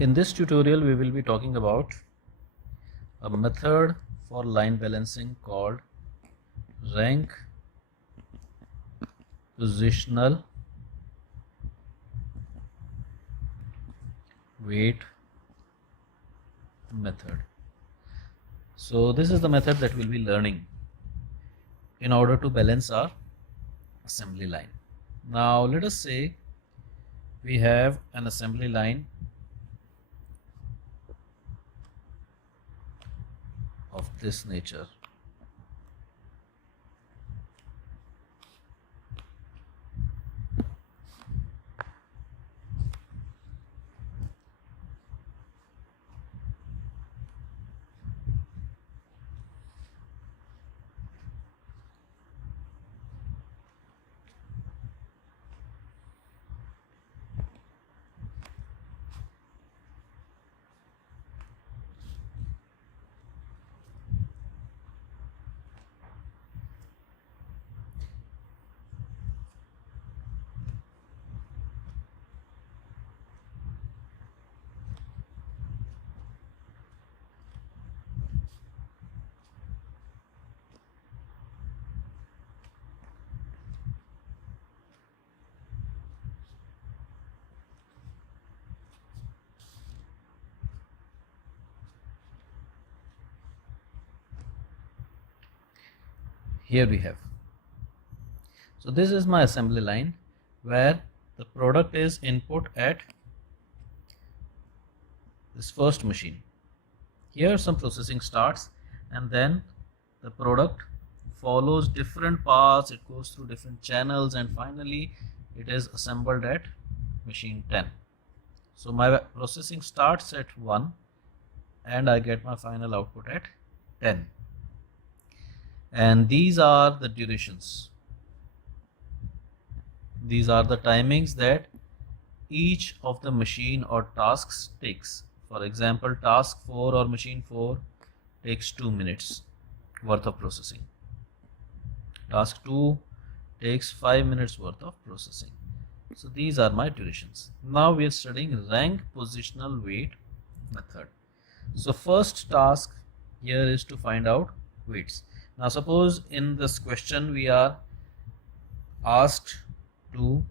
In this tutorial, we will be talking about a method for line balancing called rank positional weight method. So this is the method that we'll be learning in order to balance our assembly line. Now let us say we have an assembly line of this nature. Here we have. So this is my assembly line where the product is input at this first machine. Here some processing starts and then the product follows different paths, it goes through different channels, and finally it is assembled at machine 10. So my processing starts at 1 and I get my final output at 10. And these are the durations. These are the timings that each of the machine or tasks takes. For example, task 4 or machine 4 takes 2 minutes worth of processing. Task 2 takes 5 minutes worth of processing. So these are my durations. Now we are studying rank positional weight method. So first task here is to find out weights. Now suppose in this question we are asked to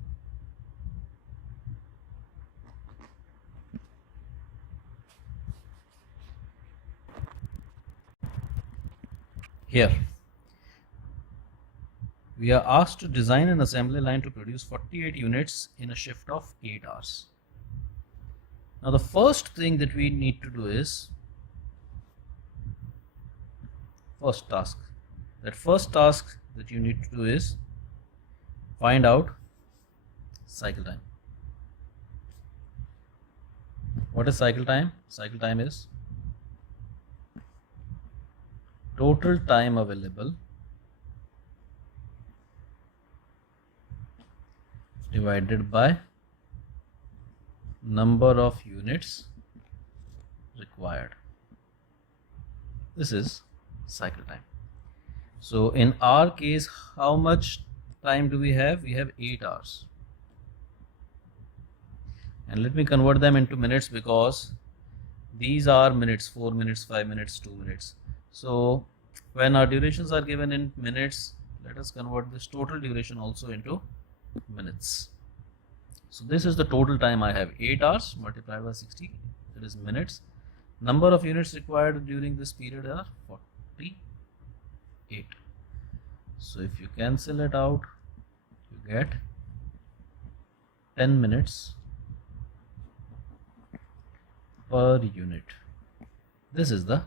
we are asked to design an assembly line to produce 48 units in a shift of 8 hours. Now the first thing that we need to do is first task that you need to do is find out cycle time. What is cycle time? Cycle time is total time available divided by number of units required. This is cycle time. So in our case, how much time do we have? We have 8 hours. And let me convert them into minutes because these are minutes: 4 minutes, 5 minutes, 2 minutes. So when our durations are given in minutes, let us convert this total duration also into minutes. So this is the total time I have: 8 hours multiplied by 60, that is minutes. Number of units required during this period are 48. So if you cancel it out, you get 10 minutes per unit. This is the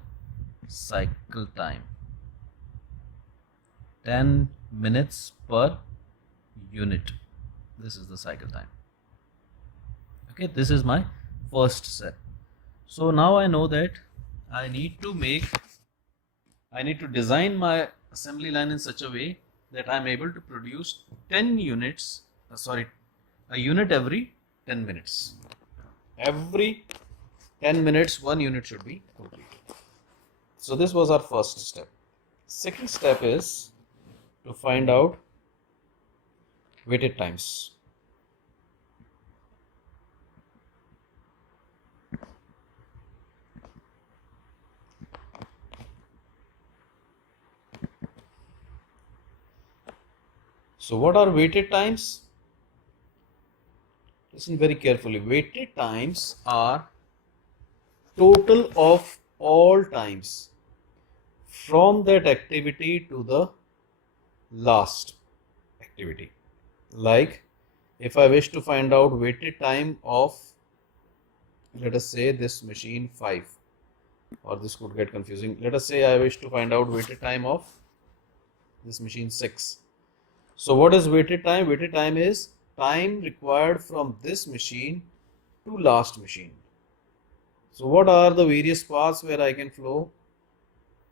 cycle time. 10 minutes per unit. This is the cycle time. Okay, this is my first step. So now I know that I need to design my assembly line in such a way that I am able to produce 10 units, a unit every 10 minutes. Every 10 minutes, one unit should be completed. So this was our first step. Second step is to find out waited times. So what are weighted times? Listen very carefully. Weighted times are total of all times from that activity to the last activity. Like if I wish to find out weighted time of, let us say, this machine 5, or this could get confusing. Let us say I wish to find out weighted time of this machine 6. So what is weighted time? Weighted time is time required from this machine to last machine. So what are the various paths where I can flow?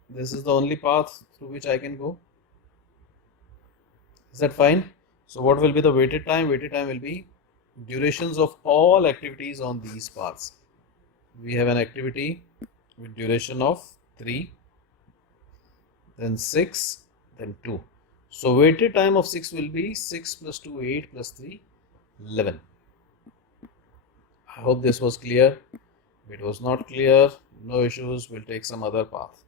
This is the only path through which I can go. Is that fine? So what will be the weighted time? Weighted time will be durations of all activities on these paths. We have an activity with duration of 3, then 6, then 2. So weighted time of 6 will be 6 plus 2, 8 plus 3, 11. I hope this was clear. If it was not clear, no issues, we'll take some other path.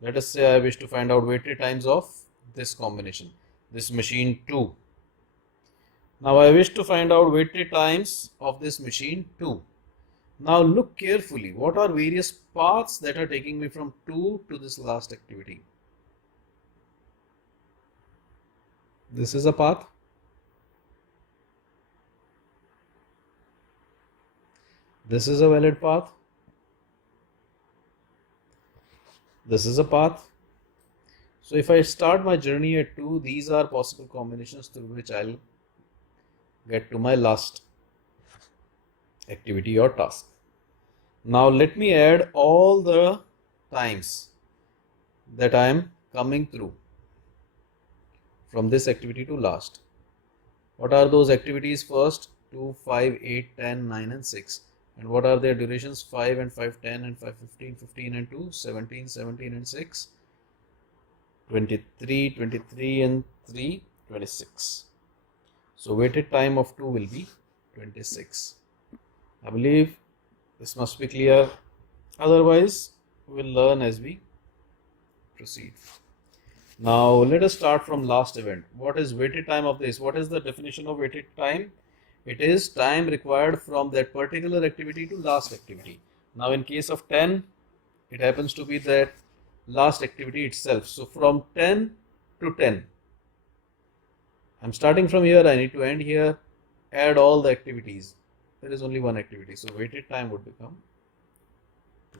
Let us say I wish to find out weighted times of this combination, this machine 2. Now I wish to find out weighted times of this machine 2. Now look carefully, what are various paths that are taking me from 2 to this last activity? This is a path. This is a valid path. This is a path. So if I start my journey at 2, these are possible combinations through which I'll get to my last activity or task. Now let me add all the times that I am coming through from this activity to last. What are those activities? First 2, 5, 8, 10, 9 and 6. And what are their durations? 5 and 5, 10 and 5, 15, 15 and 2, 17, 17 and 6, 23, 23 and 3, 26. So weighted time of 2 will be 26. I believe this must be clear. Otherwise, we'll learn as we proceed. Now let us start from last event. What is weighted time of this? What is the definition of weighted time? It is time required from that particular activity to last activity. Now in case of 10, it happens to be that last activity itself. So from 10 to 10, I'm starting from here, I need to end here, add all the activities. There is only one activity, so weighted time would become 2.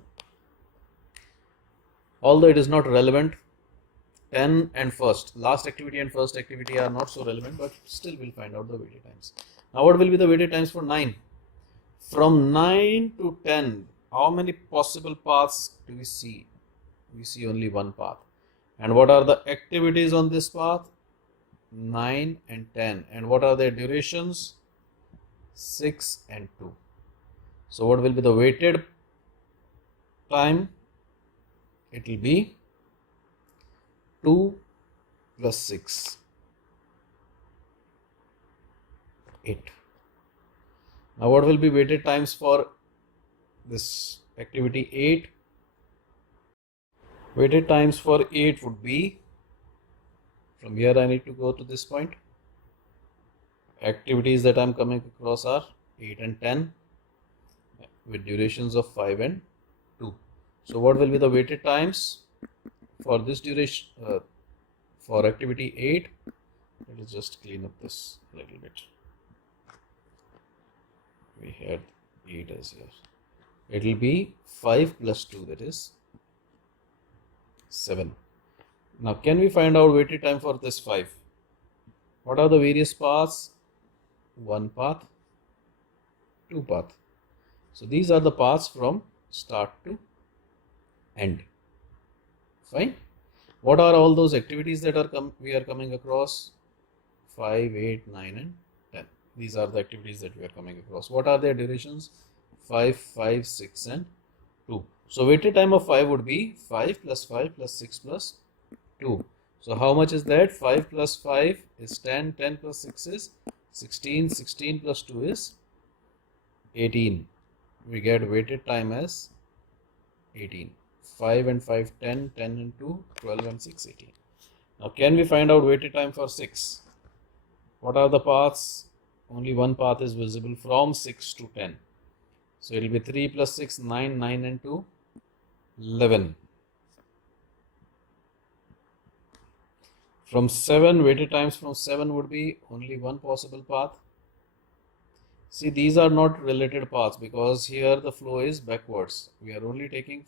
Although it is not relevant, 10 and first, last activity and first activity are not so relevant, but still we'll find out the weighted times. Now what will be the weighted times for 9? From 9 to 10, how many possible paths do we see? We see only one path. And what are the activities on this path? 9 and 10. And what are their durations? 6 and 2. So what will be the weighted time? It will be 2 plus 6, 8. Now what will be weighted times for this activity 8? Weighted times for 8 would be, from here I need to go to this point. Activities that I am coming across are 8 and 10 with durations of 5 and 2. So what will be the weighted times for this duration, for activity 8? Let us just clean up this a little bit. We had 8 as here. It will be 5 plus 2, that is 7. Now can we find out weighted time for this 5? What are the various paths? One path, 2 path. So these are the paths from start to end. Fine. What are all those activities that we are coming across? 5, 8, 9 and 10. These are the activities that we are coming across. What are their durations? 5, 5, 6 and 2. So weighted time of 5 would be 5 plus 5 plus 6 plus 2. So how much is that? 5 plus 5 is 10, 10 plus 6 is 16, 16 plus 2 is 18. We get weighted time as 18. 5 and 5, 10, 10 and 2, 12 and 6, 18. Now can we find out weighted time for 6? What are the paths? Only one path is visible from 6 to 10. So it will be 3 plus 6, 9, 9 and 2, 11. From 7, weighted times from 7 would be only one possible path. See, these are not related paths because here the flow is backwards. We are only taking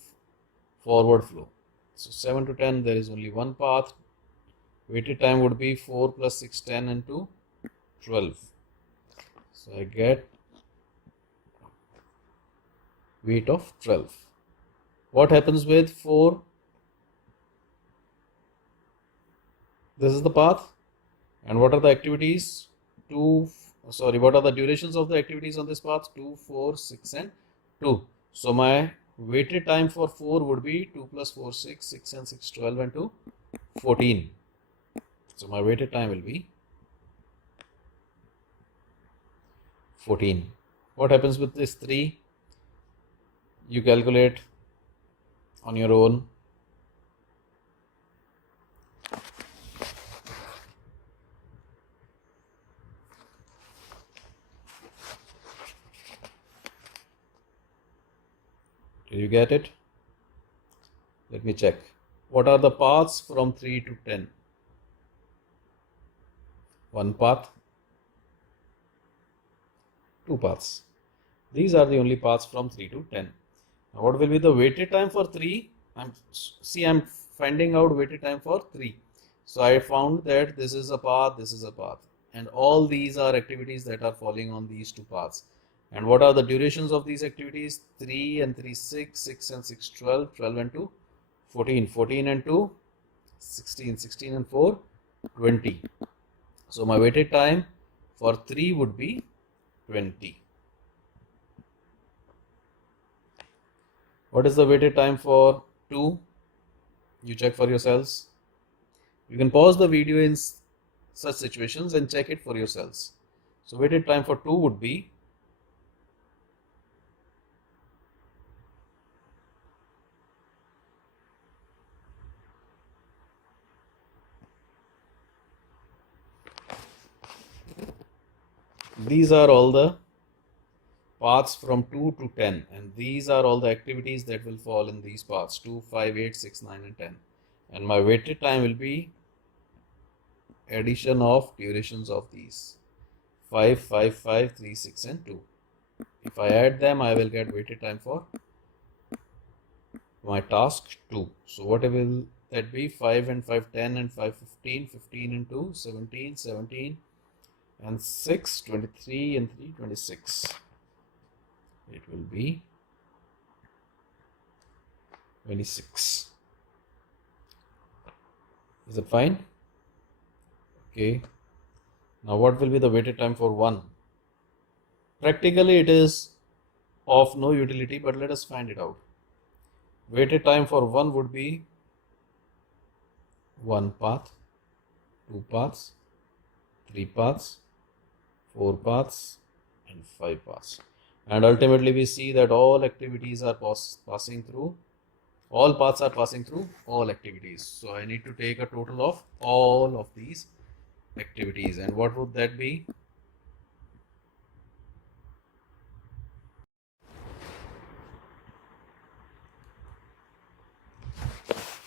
forward flow. So 7 to 10, there is only one path. Weighted time would be 4 plus 6, 10 and 2, 12. So I get weight of 12. What happens with 4? This is the path. And what are the activities? What are the durations of the activities on this path? 2, 4, 6 and 2. So my weighted time for 4 would be 2 plus 4, 6, 6 and 6, 12 and 2, 14. So my weighted time will be 14. What happens with this 3? You calculate on your own. Did you get it? Let me check. What are the paths from 3 to 10? One path, two paths. These are the only paths from 3 to 10. Now what will be the weighted time for 3? I'm finding out weighted time for 3. So I found that this is a path, this is a path. And all these are activities that are falling on these two paths. And what are the durations of these activities? 3 and 3, 6, 6 and 6, 12, 12 and 2, 14, 14 and 2, 16, 16 and 4, 20. So my weighted time for 3 would be 20. What is the weighted time for 2? You check for yourselves. You can pause the video in such situations and check it for yourselves. So weighted time for 2 would be these are all the paths from 2 to 10, and these are all the activities that will fall in these paths 2, 5, 8, 6, 9 and 10. And my weighted time will be addition of durations of these 5, 5, 5, 3, 6 and 2. If I add them, I will get weighted time for my task 2. So what will that be? 5 and 5, 10 and 5, 15, 15 and 2, 17, 17 and 6, 23 and 3, 26. It will be 26. Is it fine? Okay. Now what will be the weighted time for 1? Practically it is of no utility, but let us find it out. Weighted time for 1 would be 1 path, 2 paths, 3 paths, 4 paths and 5 paths. And ultimately we see that all activities are passing through, all paths are passing through all activities. So I need to take a total of all of these activities. And what would that be?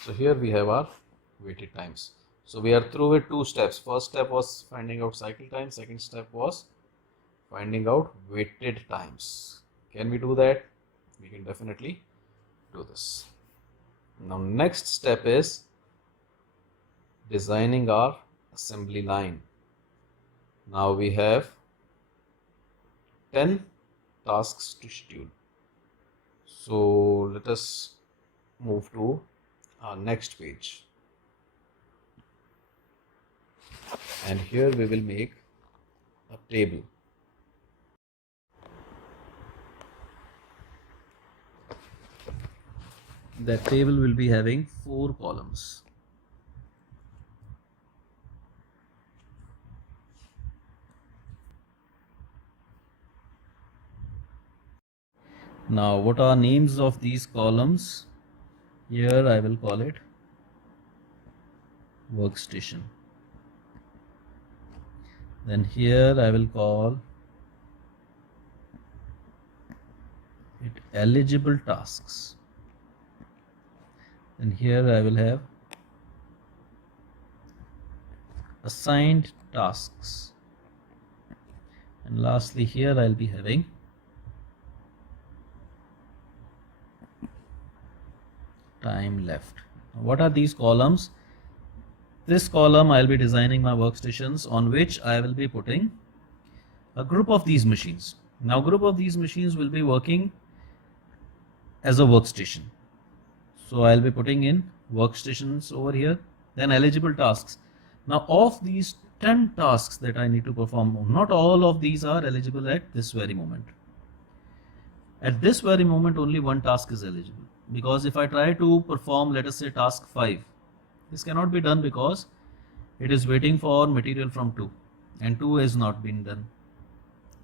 So here we have our weighted times. So we are through with 2 steps. First step was finding out cycle time. Second step was finding out weighted times. Can we do that? We can definitely do this. Now next step is designing our assembly line. Now we have 10 tasks to schedule. So let us move to our next page. And here we will make a table. That table will be having 4 columns. Now what are names of these columns? Here I will call it workstation. Then here I will call it eligible tasks. And here I will have assigned tasks. And lastly here I'll be having time left. What are these columns? This column I'll be designing my workstations on which I will be putting a group of these machines. Now group of these machines will be working as a workstation. So I'll be putting in workstations over here. Then eligible tasks. Now of these 10 tasks that I need to perform, not all of these are eligible at this very moment. At this very moment only one task is eligible, because if I try to perform, let us say, task 5, this cannot be done because it is waiting for material from 2 and 2 has not been done.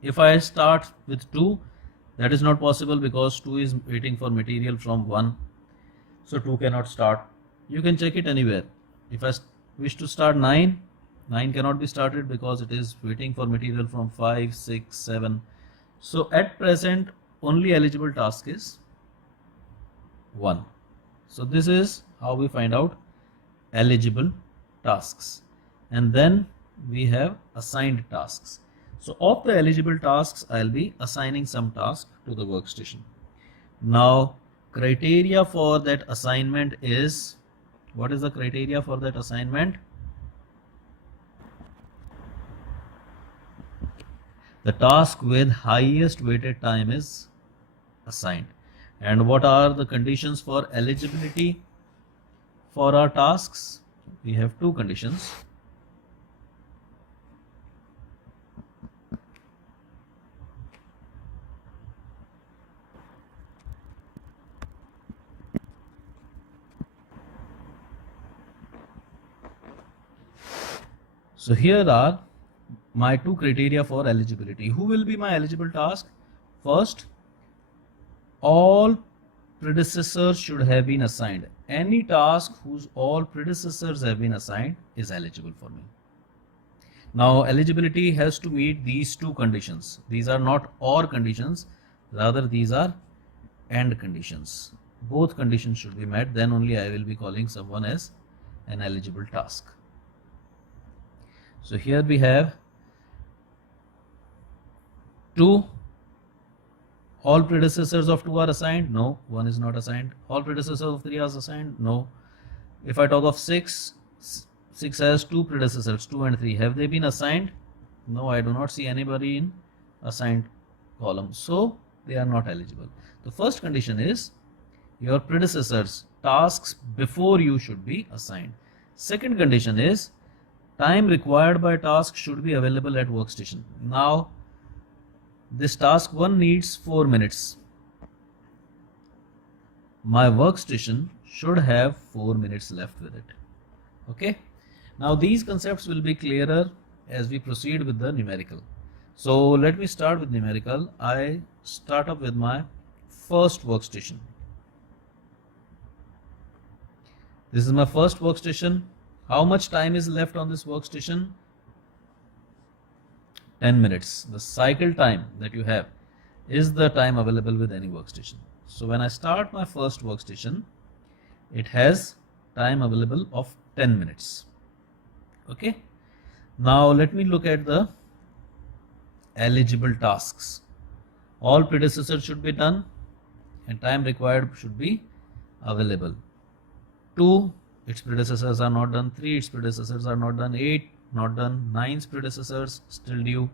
If I start with 2, that is not possible because 2 is waiting for material from 1, so 2 cannot start. You can check it anywhere. If I wish to start 9, 9 cannot be started because it is waiting for material from 5, 6, 7. So at present only eligible task is 1. So this is how we find out eligible tasks. And then we have assigned tasks. So of the eligible tasks, I'll be assigning some task to the workstation. Now criteria for that assignment is, what is the criteria for that assignment? The task with highest weighted time is assigned. And what are the conditions for eligibility for our tasks? We have 2 conditions. So here are my 2 criteria for eligibility. Who will be my eligible task? First, all predecessors should have been assigned. Any task whose all predecessors have been assigned is eligible for me. Now eligibility has to meet these 2 conditions. These are not or conditions, rather these are and conditions. Both conditions should be met, then only I will be calling someone as an eligible task. So here we have 2. All predecessors of 2 are assigned? No, 1 is not assigned. All predecessors of 3 are assigned? No. If I talk of 6, 6 has 2 predecessors, 2 and 3. Have they been assigned? No, I do not see anybody in assigned column. So they are not eligible. The first condition is your predecessors, tasks before you should be assigned. Second condition is time required by task should be available at workstation. Now this task 1 needs 4 minutes. My workstation should have 4 minutes left with it. Okay. Now these concepts will be clearer as we proceed with the numerical. So let me start with numerical. I start up with my first workstation. This is my first workstation. How much time is left on this workstation? 10 minutes. The cycle time that you have is the time available with any workstation. So when I start my first workstation, it has time available of 10 minutes. Okay. Now let me look at the eligible tasks. All predecessors should be done and time required should be available. 2, its predecessors are not done. 3, its predecessors are not done. 8, not done. 9's predecessors still due.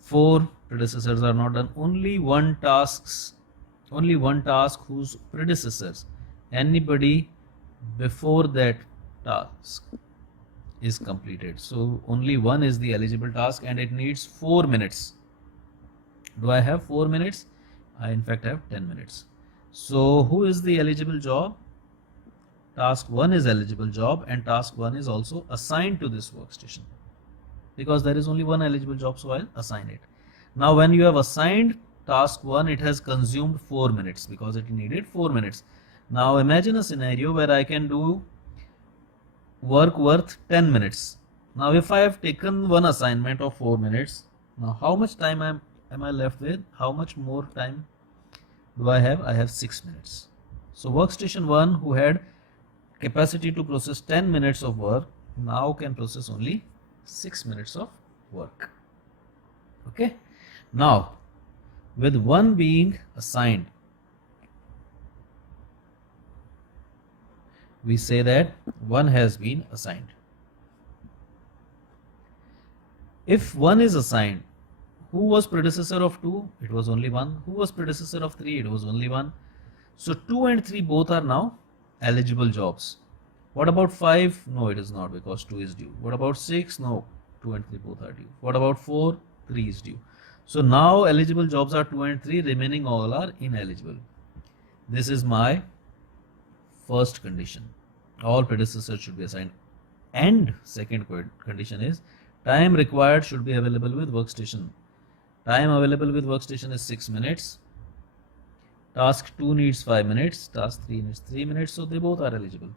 4 predecessors are not done. Only one task whose predecessors, anybody before that task, is completed. So only one is the eligible task and it needs 4 minutes. Do I have 4 minutes? I in fact have 10 minutes. So who is the eligible job? Task 1 is eligible job and task 1 is also assigned to this workstation because there is only one eligible job, so I'll assign it. Now when you have assigned task 1, it has consumed 4 minutes because it needed 4 minutes. Now imagine a scenario where I can do work worth 10 minutes Now if I have taken one assignment of 4 minutes, now how much time am I left with? How much more time do I have? I have 6 minutes. So workstation 1, who had capacity to process 10 minutes of work, now can process only 6 minutes of work. Okay. Now with 1 being assigned, we say that 1 has been assigned. If 1 is assigned, who was predecessor of 2? It was only 1. Who was predecessor of 3? It was only 1. So 2 and 3 both are now eligible jobs. What about 5? No, it is not, because 2 is due. What about 6? No, 2 and 3 both are due. What about 4? 3 is due. So now eligible jobs are 2 and 3, remaining all are ineligible. This is my first condition. All predecessors should be assigned. And second condition is time required should be available with workstation. Time available with workstation is 6 minutes. Task 2 needs 5 minutes. Task 3 needs 3 minutes. So they both are eligible.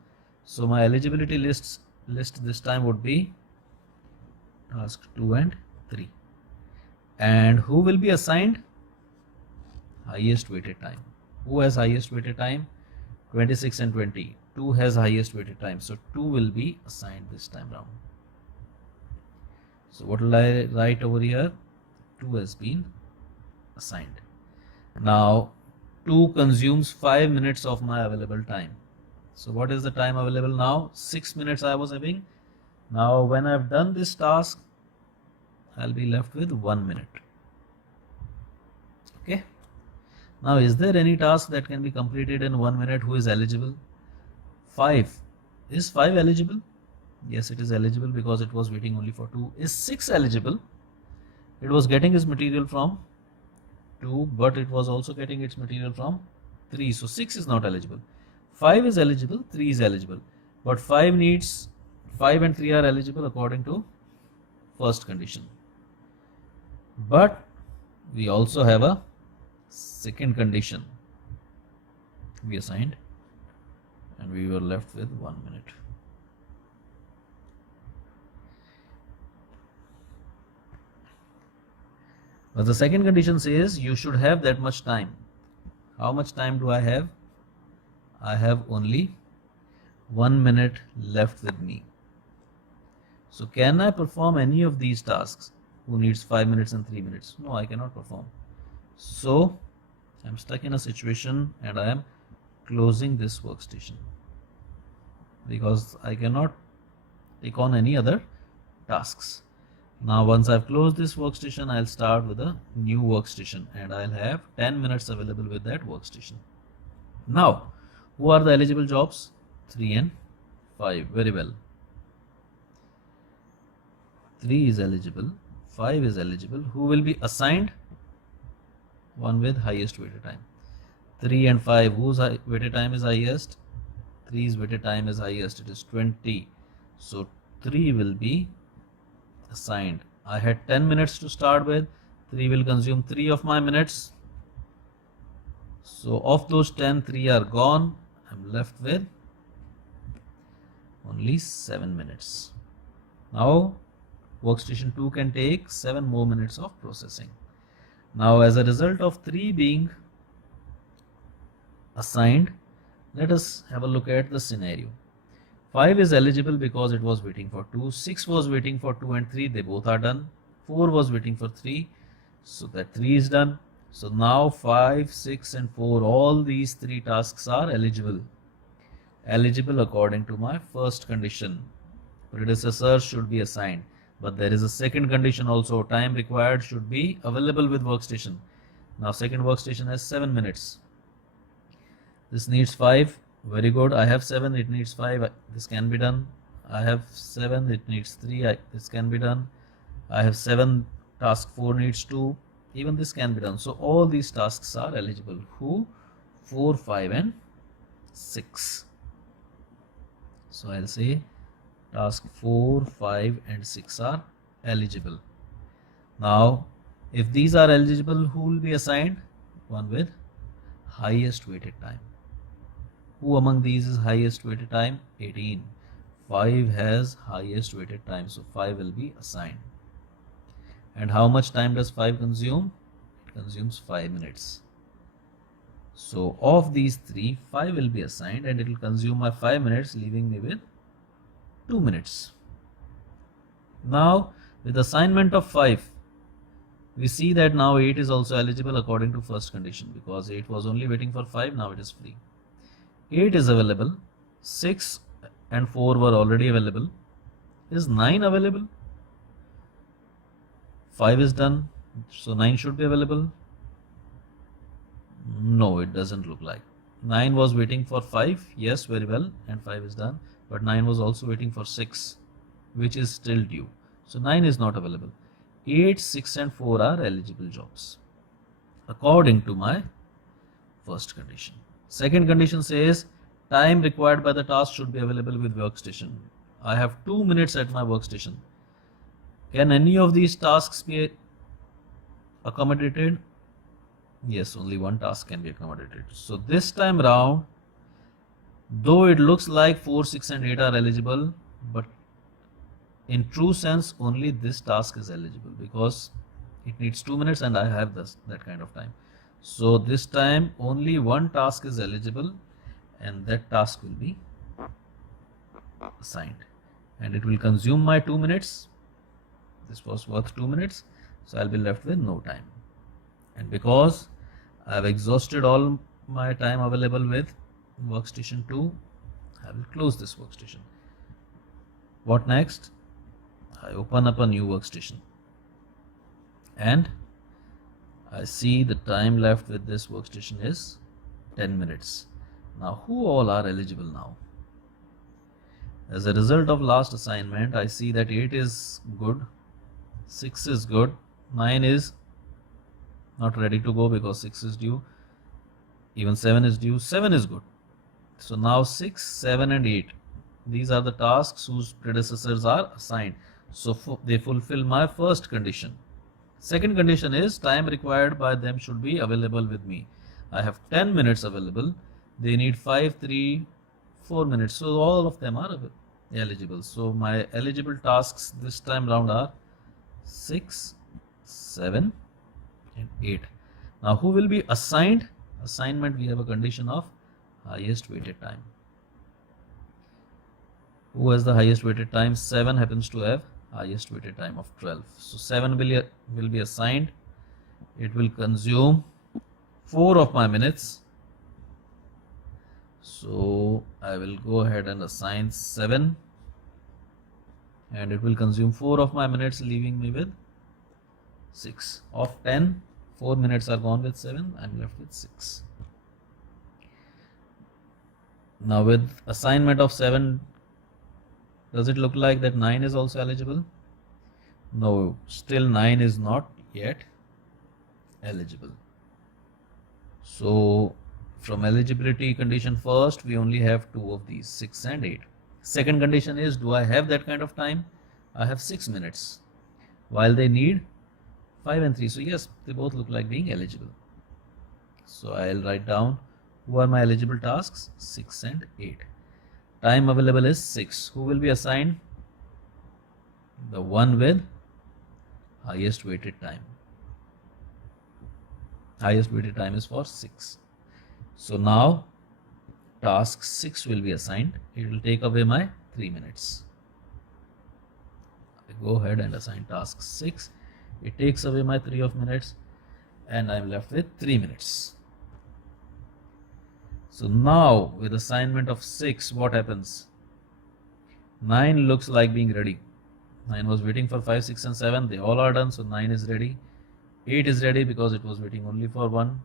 So my eligibility list this time would be task 2 and 3. And who will be assigned? Highest weighted time. Who has highest weighted time? 26 and 20. 2 has highest weighted time. So 2 will be assigned this time round. So what will I write over here? 2 has been assigned. Now 2 consumes 5 minutes of my available time. So what is the time available now? 6 minutes I was having. Now when I have done this task, I'll be left with 1 minute. Okay. Now is there any task that can be completed in 1 minute who is eligible? 5. Is 5 eligible? Yes, it is eligible because it was waiting only for 2. Is 6 eligible? It was getting its material from 2, but it was also getting its material from 3. So 6 is not eligible. 5 is eligible, 3 is eligible. But 5 and 3 are eligible according to first condition. But we also have a second condition. We assigned and we were left with 1 minute. But the second condition says you should have that much time. How much time do I have? I have only 1 minute left with me. So can I perform any of these tasks? Who needs 5 minutes and 3 minutes? No, I cannot perform. So I'm stuck in a situation and I am closing this workstation because I cannot take on any other tasks. Now once I've closed this workstation, I'll start with a new workstation and I'll have 10 minutes available with that workstation. Now, who are the eligible jobs? 3 and 5. Very well. 3 is eligible, 5 is eligible. Who will be assigned? One with highest weighted time. 3 and 5, whose weighted time is highest? 3's weighted time is highest, it is 20. So 3 will be assigned. I had 10 minutes to start with. 3 will consume 3 of my minutes. So of those 10, 3 are gone. I'm left with only 7 minutes. Now workstation 2 can take 7 more minutes of processing. Now as a result of 3 being assigned, let us have a look at the scenario. 5 is eligible because it was waiting for 2. 6 was waiting for 2 and 3. They both are done. 4 was waiting for 3. So that 3 is done. So now 5, 6 and 4, all these 3 tasks are eligible. Eligible according to my first condition. Predecessors should be assigned. But there is a second condition also. Time required should be available with workstation. Now second workstation has 7 minutes. This needs 5. Very good. I have 7. It needs 5. This can be done. I have 7. It needs 3. This can be done. I have 7. Task 4 needs 2. Even this can be done. So all these tasks are eligible. Who? 4, 5 and 6. So I'll say task 4, 5 and 6 are eligible. Now if these are eligible, who will be assigned? One with highest weighted time. Who among these is highest weighted time? 18. 5 has highest waited time, so 5 will be assigned. And how much time does 5 consume? It consumes 5 minutes. So of these 3, 5 will be assigned and it will consume my 5 minutes, leaving me with 2 minutes. Now with assignment of 5, we see that now 8 is also eligible according to first condition, because 8 was only waiting for 5, now it is free. 8 is available, 6 and 4 were already available. Is 9 available? 5 is done, so 9 should be available. No, it doesn't look like. 9 was waiting for 5, yes, very well, and 5 is done. But 9 was also waiting for 6, which is still due. So 9 is not available. 8, 6 and 4 are eligible jobs according to my first condition. Second condition says time required by the task should be available with workstation. I have 2 minutes at my workstation. Can any of these tasks be accommodated? Yes, only one task can be accommodated. So this time round, though it looks like 4, 6 and 8 are eligible, but in true sense only this task is eligible because it needs 2 minutes and I have that kind of time. So this time only one task is eligible and that task will be assigned and it will consume my 2 minutes. This was worth 2 minutes, so I'll be left with no time. And because I have exhausted all my time available with workstation 2, I will close this workstation. What next? I open up a new workstation and I see the time left with this workstation is 10 minutes. Now who all are eligible now? As a result of last assignment, I see that 8 is good, 6 is good, 9 is not ready to go because 6 is due, even 7 is due, 7 is good. So now 6, 7 and 8, these are the tasks whose predecessors are assigned. So they fulfill my first condition. Second condition is time required by them should be available with me. I have 10 minutes available. They need 5, 3, 4 minutes. So all of them are eligible. So my eligible tasks this time round are 6, 7 and 8. Now who will be assigned? Assignment, we have a condition of highest waited time. Who has the highest waited time? 7 happens to have highest waited time of 12. So 7 will be assigned. It will consume 4 of my minutes. So I will go ahead and assign 7 and it will consume 4 of my minutes, leaving me with 6. Of 10, 4 minutes are gone with 7, I am left with 6. Now with assignment of 7, does it look like that 9 is also eligible? No, still 9 is not yet eligible. So from eligibility condition first, we only have 2 of these, 6 and 8. Second condition is, do I have that kind of time? I have 6 minutes, while they need 5 and 3. So yes, they both look like being eligible. So I'll write down who are my eligible tasks, 6 and 8. Time available is 6. Who will be assigned? The one with highest waited time. Highest waited time is for 6. So now task 6 will be assigned. It will take away my 3 minutes. I go ahead and assign task 6. It takes away my 3 of minutes and I am left with 3 minutes. So now with assignment of 6, what happens? 9 looks like being ready. 9 was waiting for 5, 6 and 7. They all are done. So 9 is ready. 8 is ready because it was waiting only for 1.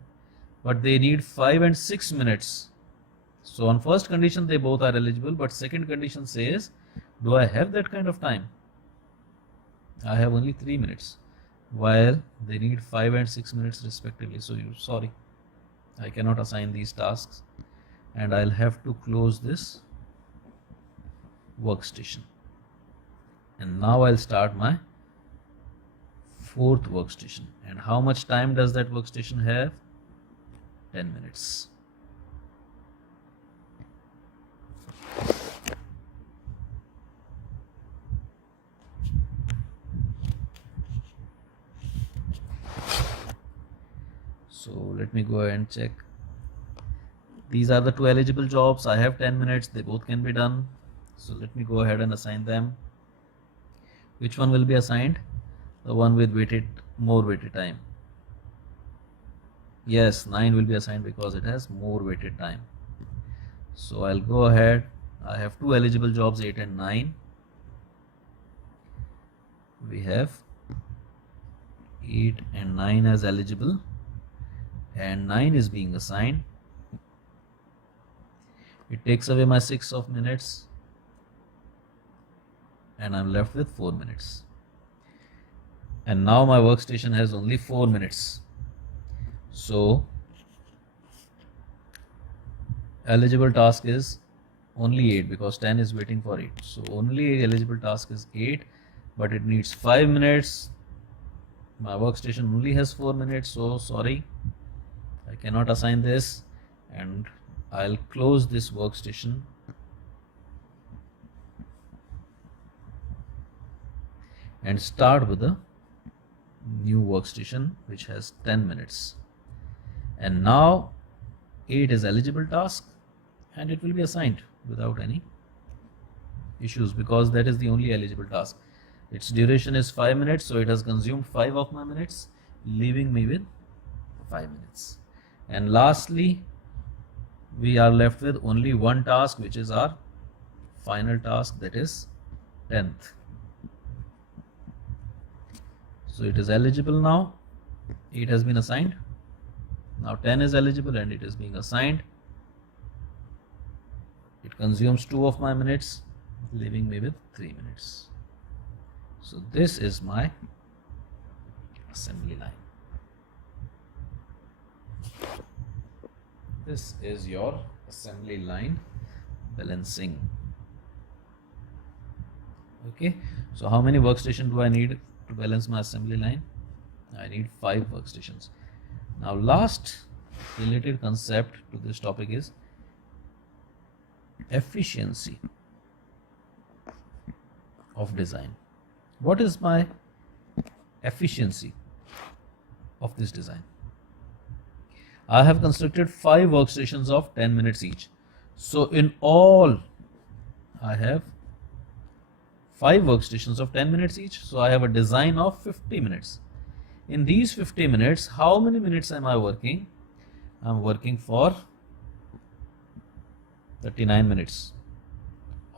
But they need 5 and 6 minutes. So on first condition, they both are eligible. But second condition says, do I have that kind of time? I have only 3 minutes. While they need 5 and 6 minutes respectively. So sorry, I cannot assign these tasks. And I'll have to close this workstation. And now I'll start my fourth workstation. And how much time does that workstation have? 10 minutes. let me go ahead and check. These are the two eligible jobs. I have 10 minutes. They both can be done. So let me go ahead and assign them. Which one will be assigned? The one with more weighted time. Yes, 9 will be assigned because it has more weighted time. So I'll go ahead. I have two eligible jobs, 8 and 9. We have 8 and 9 as eligible, and 9 is being assigned. It takes away my 6 of minutes, and I'm left with 4 minutes. And now my workstation has only 4 minutes. So eligible task is only 8 because 10 is waiting for 8. So only eligible task is 8, but it needs 5 minutes. My workstation only has 4 minutes, so sorry, I cannot assign this, and I'll close this workstation and start with a new workstation which has 10 minutes. And now 8 is eligible task, and it will be assigned without any issues because that is the only eligible task. Its duration is 5 minutes, so it has consumed 5 of my minutes, leaving me with 5 minutes. And lastly, we are left with only one task, which is our final task, that is 10th. So it is eligible now. 8 has been assigned. Now 10 is eligible and it is being assigned. It consumes 2 of my minutes, leaving me with 3 minutes. So this is my assembly line. This is your assembly line balancing. Okay, so how many workstations do I need to balance my assembly line? I need 5 workstations. Now last related concept to this topic is efficiency of design. What is my efficiency of this design? I have constructed 5 workstations of 10 minutes each. So in all, I have 5 workstations of 10 minutes each. So I have a design of 50 minutes. In these 50 minutes, how many minutes am I working? I'm working for 39 minutes.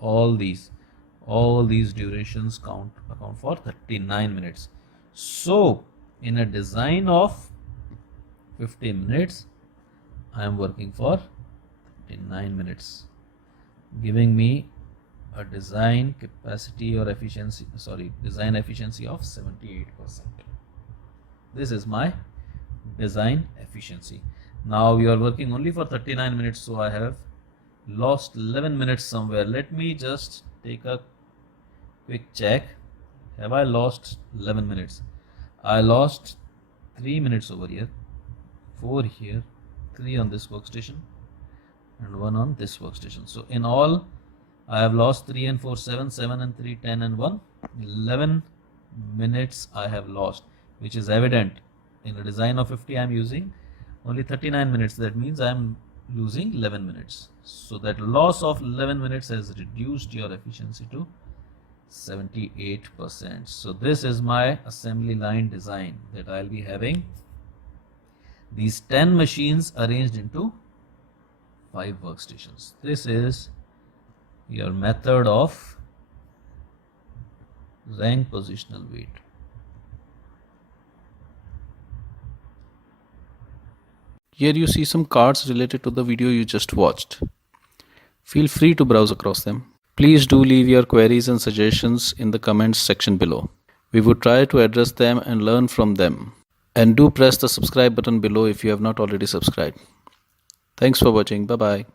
All these durations account for 39 minutes. So in a design of 50 minutes, I am working for 39 minutes, giving me a design capacity or efficiency, design efficiency of 78%. This is my design efficiency. Now you are working only for 39 minutes, so I have lost 11 minutes somewhere. Let me just take a quick check. Have I lost 11 minutes? I lost 3 minutes over here, 4 here, 3 on this workstation, and 1 on this workstation. So in all, I have lost 3 and 4, 7, 7 and 3, 10 and 1, 11 minutes I have lost, which is evident. In a design of 50, I am using only 39 minutes. That means I am losing 11 minutes. So that loss of 11 minutes has reduced your efficiency to 78%. So this is my assembly line design, that I'll be having these 10 machines arranged into 5 workstations. This is your method of rank positional weight. Here you see some cards related to the video you just watched. Feel free to browse across them. Please do leave your queries and suggestions in the comments section below. We would try to address them and learn from them. And do press the subscribe button below if you have not already subscribed. Thanks for watching. Bye bye.